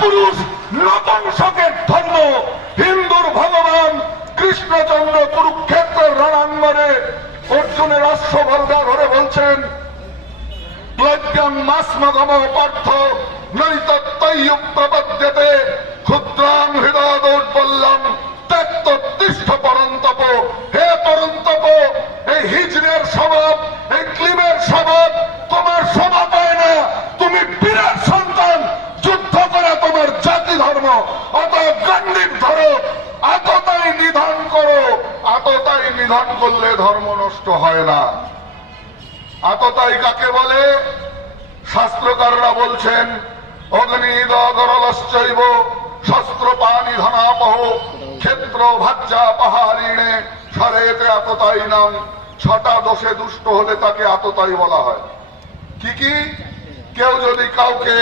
পুরুষ নপুংসকের ধর্ম। হিন্দুর ভগবান কৃষ্ণচন্দ্র কুরুক্ষেত্রের রণাঙ্গনে অর্জুনের অশ্ববলটা ধরে বলছেন, ক্লব্যাং মাসমগম পার্থ নৈতত্তয়ুক প্রপদ্যতে ক্ষুদ্রাং হৃদয় দৌর্বল্যং তত্ত্বতিষ্ঠ পরন্তপ। হে পরন্তপ, এই হিজড়ের স্বভাব, এই ক্লিমের স্বভাব তোমার শোভা পায় না। তুমি বীরের সন্তান, যুদ্ধ করে তোমার জাতি ধর্ম, অতএব গান্ডীব ধরো, আততাই নিধন করো। আততাই নিধন করলে ধর্ম নষ্ট হয় না। আততাই কাকে বলে? শাস্ত্রকাররা বলছেন, অগ্নিদগরলশ্চৈব শস্ত্র পানি ধনাপহ ক্ষেত্র ভাজ্যা পাহাড়িণে সরেতে আততাই নাম। ছটা দোষে দুষ্ট হলে তাকে আততাই বলা হয়। কি কি? কেউ যদি কাউকে